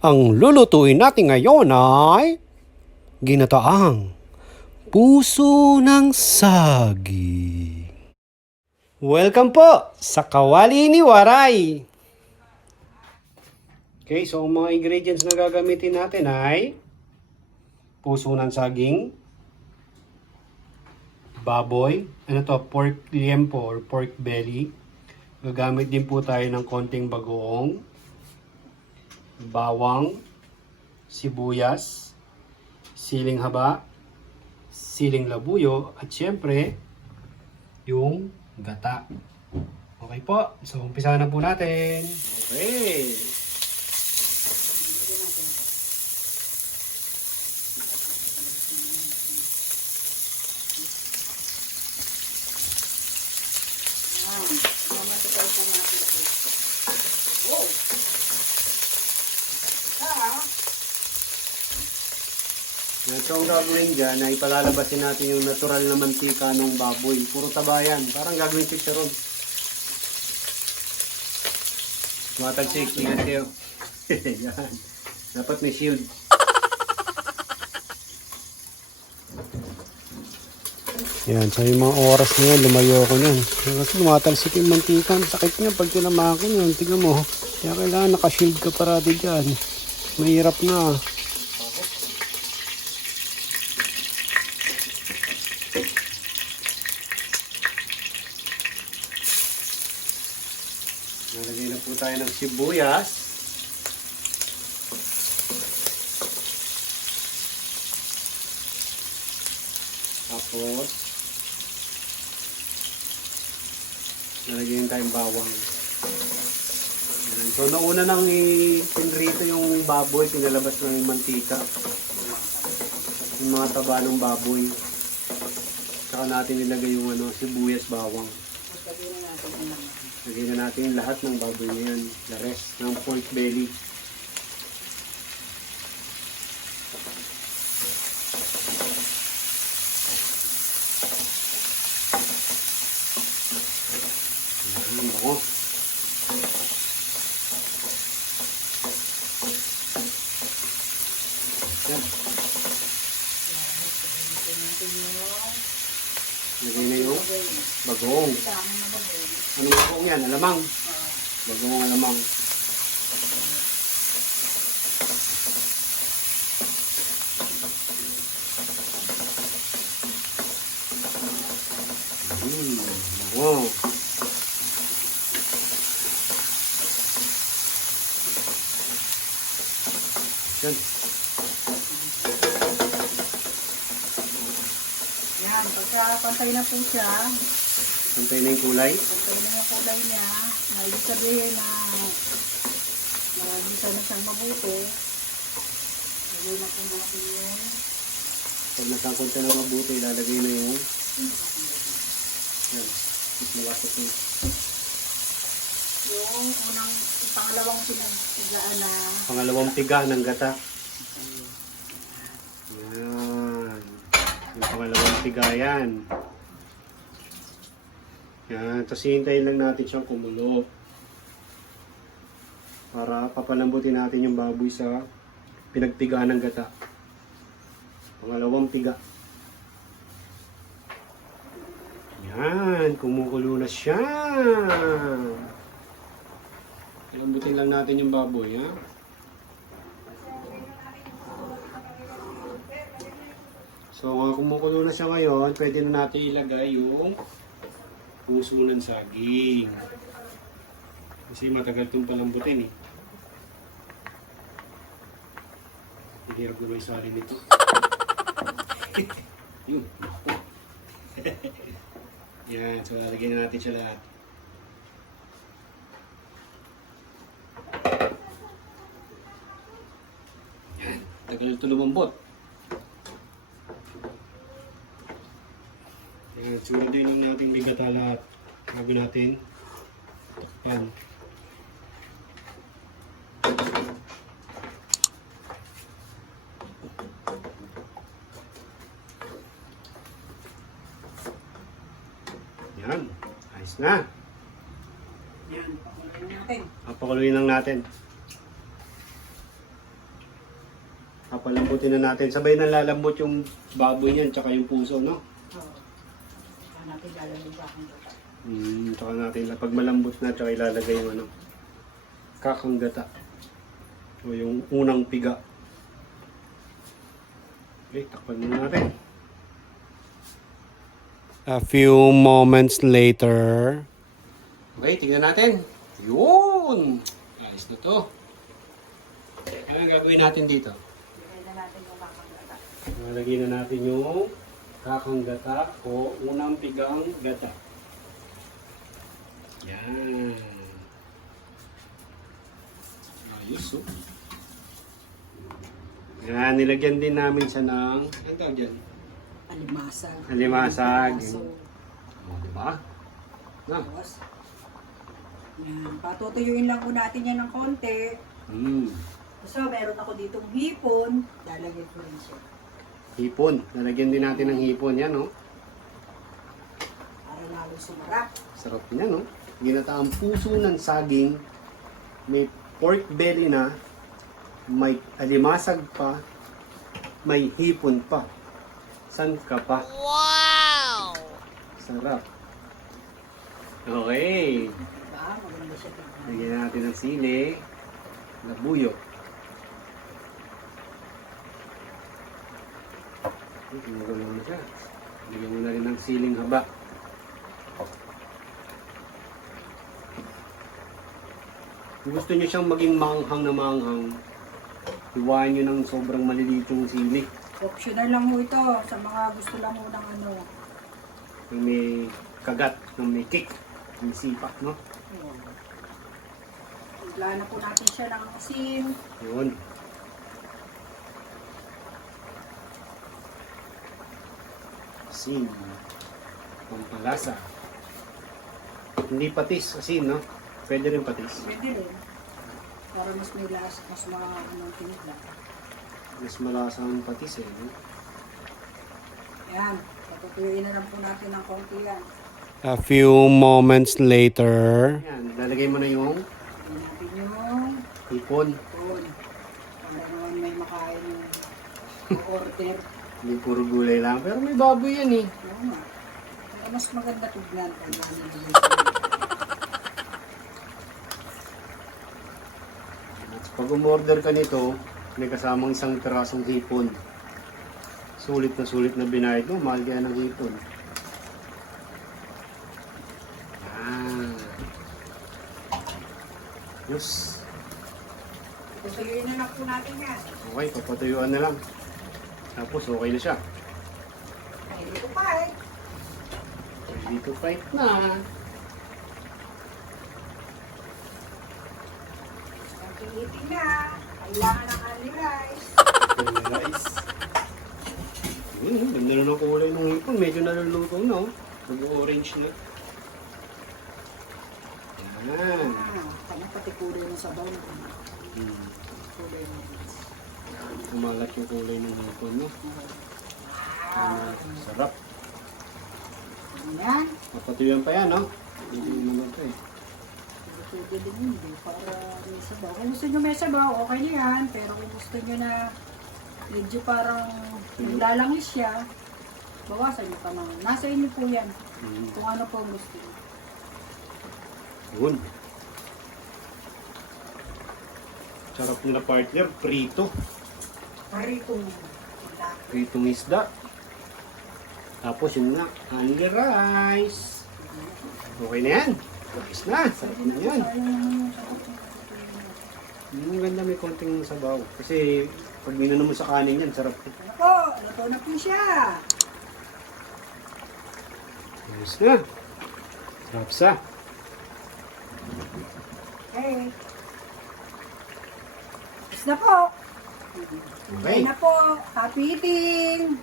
Ang lulutuin natin ngayon ay ginataang puso ng saging. Welcome po sa Kawali ni Waray. Okay, so ang mga ingredients na gagamitin natin ay puso ng saging, baboy, pork liempo or pork belly. Gagamit din po tayo ng konting bagoong, bawang, sibuyas, siling haba, siling labuyo, at syempre, yung gata. Okay po, so umpisa na po natin. Okay. Ito ang gagawin dyan ay palalabasin natin yung natural na mantika ng baboy. Puro taba yan. Parang gagawin chicharon. Tumatalsik. Ingat kayo. Yan. Dapat may shield. Yan. So yung mga oras na yan, lumayo ako yan. Kasi tumatalsik yung mantika. Sakit niya pag tinamakin yun. Tingnan mo. Kaya kailangan nakashield ka parati dyan. Mahirap na. Nalagay na po tayo ng sibuyas. Tapos, nalagay na tayong bawang. So, nauna nang ipinrito yung baboy, pinalabas ng mantika. Yung mga taba ng baboy. Saka natin nilagay yung sibuyas, bawang. Lagyan na natin lahat ng baboy na yan. The rest ng pork belly. Ayan, bako. Yan. Lagyan na yung bagong. Anong bagong yan? Alamang. Bagong alamang. Wow. Yan. Yan, pagka-pantay na po siya. Pantay na yung kulay? Pantay na yung kulay niya. May sabihin na maragisa na siyang mabuto. Lagay na po natin yung... Pag nasangkot siya ng mabuti, ilalagay na yung... Yan. Malasot yung... Yung unang, pangalawang pinagtigaan na... Pangalawang tiga ng gata. Yan. Yung pangalawang tiga yan. Yan. Tapos hihintayin lang natin siyang kumulo. Para papalambutin natin yung baboy sa pinagtigaan ng gata. Pangalawang tiga. Yan. Kumukulo na siya. Lambutin lang natin yung baboy, ha? So, kumukulo na siya ngayon, pwede na natin ilagay yung puso ng saging. Kasi matagal itong palambutin, eh. Hirap na may sari nito. Yun. Yan, so lalagyan na natin siya lahat. Tagal ito lumambot. Yan, sundin yung nating bigata lahat. Bago natin takpan. Yan, ayos na. Yan, pakuluin natin. Papakuluin lang natin. Papalambutin na natin. Sabay na lalambot yung baboy niyan, tsaka yung puso, no? Oo. Saka natin lalagay sa aking gata. Tsaka natin, pag malambot na, tsaka ilalagay yung ano, kakanggata. O yung unang piga. Okay, takpan muna natin. A few moments later. Okay, tingnan natin. Yun! Ayos na to. Ano gagawin natin dito? Lagay na natin yung kakang gata. Nalagyan na natin yung kakanggata o unang pigang gata. Yan. Ayos, oh. Yan, nilagyan din namin siya ng, ano tawag dyan? Alimasag. Alimasag. So, O, diba? Na. tapos, yan. Patutuyuin lang po natin yan ng konti. So, meron ako ditong hipon. Lalagay ko rin siya. Hipon. Nalagyan din natin ng hipon. Yan, oh. Para lalo sumarap. Sarap niya, no? Ginataang puso ng saging. May pork belly na. May alimasag pa. May hipon pa. San ka pa? Wow! Sarap. Okay. Diba? Maganda siya tignan. Lagyan natin ng sili. Labuyo. Tingnan mo na siya. Lagyan mo na rin ng siling haba. Kung gusto nyo siyang maging manghang na manghang, iwain nyo ng sobrang maliliit yung sili. Optional lang mo ito sa mga gusto lang mo ng ano. Yung may kagat, yung may kick, may sipak, no? Igla na po natin siya ng asin. Yun. Asin. Pampalasa. Hindi patis, asin, no? Pwede rin patis. Pwede rin. Para mas may lasa, mas ano tinigla. Mas malasa ang patis, eh. No? Ayan. Patutuyuin na lang po natin ng konti yan. A few moments later. Yan, lalagay mo na yung Lagyan natin yung hipon. hipon. Para naman may makain yung order. Hindi puro gulay lang. Pero may baboy yan, eh. Oo nga. Kaya mas maganda tignan kung ano nilagay At pag umorder ka nito, may kasamang isang pirasong hipon. Sulit na binayad mo. Mahal kaya ng hipon. Yes. Tutuyuin na lang po natin yan. Okay, papatuyuan na lang. Tapos okay na siya. Ready to fight. Ready to fight na. Nakikiting na. Kailangan ng honey rice. Guys. Yun, ganda na ng kulay ng hipon. Medyo naluluto na, oh. Nag-orange na. Yan. Kanya pati kulay ng sabaw na. Kulay ng rice. Umalat yung kulay ng hipon, no? Sarap. Ayan. Papatuyuan pa yan, no? Hindi naman ito, eh. Pwede din yun, para may sabaw. Kung gusto nyo may sabaw, okay na yan. Pero kung gusto nyo na medyo parang naglalangis siya, bawasan nyo pa naman. Nasa inyo po yan. Kung ano po gusto nyo. Yun. Sarap nila partner, prito. Paritong Pritong isda. Tapos yun na, honey rice. Okay na yan. Ayos na, sarap na yan. Ganda may konting sabaw. Kasi pag minano mo sa kanin yan, sarap. Ako, luto na po siya. Ayos na. Sarap sa. Okay. Tapos na po. Okay. Na po. Happy eating.